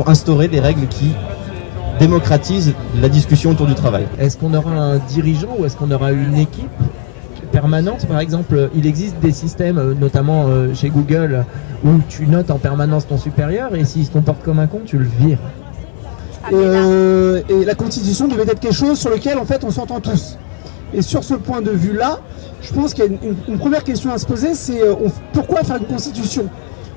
faut instaurer des règles qui démocratisent la discussion autour du travail. Est-ce qu'on aura un dirigeant ou est-ce qu'on aura une équipe permanente? Par exemple, il existe des systèmes, notamment chez Google, où tu notes en permanence ton supérieur et s'il se comporte comme un con, tu le vires. Et la Constitution devait être quelque chose sur lequel en fait on s'entend tous. Et sur ce point de vue-là, je pense qu'il y a une première question à se poser, c'est pourquoi faire une Constitution?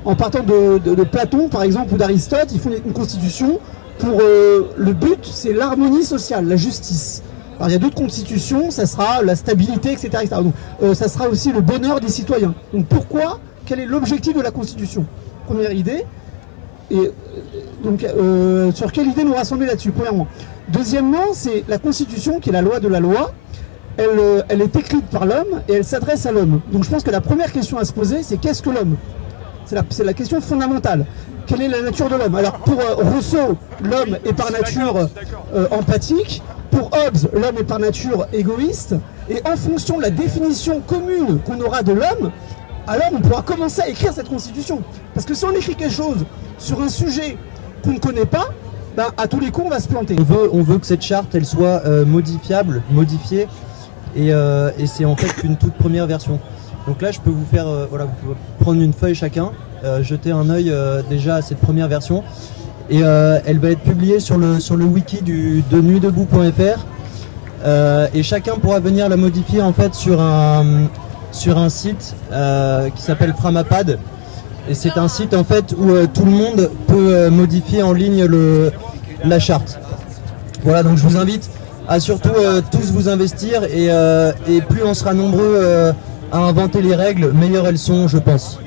En partant de Platon par exemple ou d'Aristote, ils font une Constitution pour le but, c'est l'harmonie sociale, la justice. Alors il y a d'autres constitutions, ça sera la stabilité, etc. etc. Donc, ça sera aussi le bonheur des citoyens. Donc pourquoi? Quel est l'objectif de la Constitution? Première idée. Et donc sur quelle idée nous rassembler là-dessus, premièrement. Deuxièmement, c'est la Constitution qui est la loi de la loi. Elle est écrite par l'homme et elle s'adresse à l'homme. Donc je pense que la première question à se poser, c'est qu'est-ce que l'homme? C'est la question fondamentale. Quelle est la nature de l'homme? Alors pour Rousseau, l'homme est par nature empathique. Pour Hobbes, l'homme est par nature égoïste. Et en fonction de la définition commune qu'on aura de l'homme, alors on pourra commencer à écrire cette Constitution. Parce que si on écrit quelque chose sur un sujet qu'on ne connaît pas, ben, à tous les coups on va se planter. On veut que cette charte elle soit modifiée, et c'est en fait qu'une toute première version. Donc là je peux vous faire, voilà, vous pouvez prendre une feuille chacun, jeter un œil déjà à cette première version, et elle va être publiée sur le wiki de nuitdebout.fr, et chacun pourra venir la modifier en fait sur un site qui s'appelle Framapad. Et c'est un site en fait où tout le monde peut modifier en ligne la charte. Voilà, donc je vous invite à surtout tous vous investir, et plus on sera nombreux à inventer les règles, meilleures elles sont, je pense.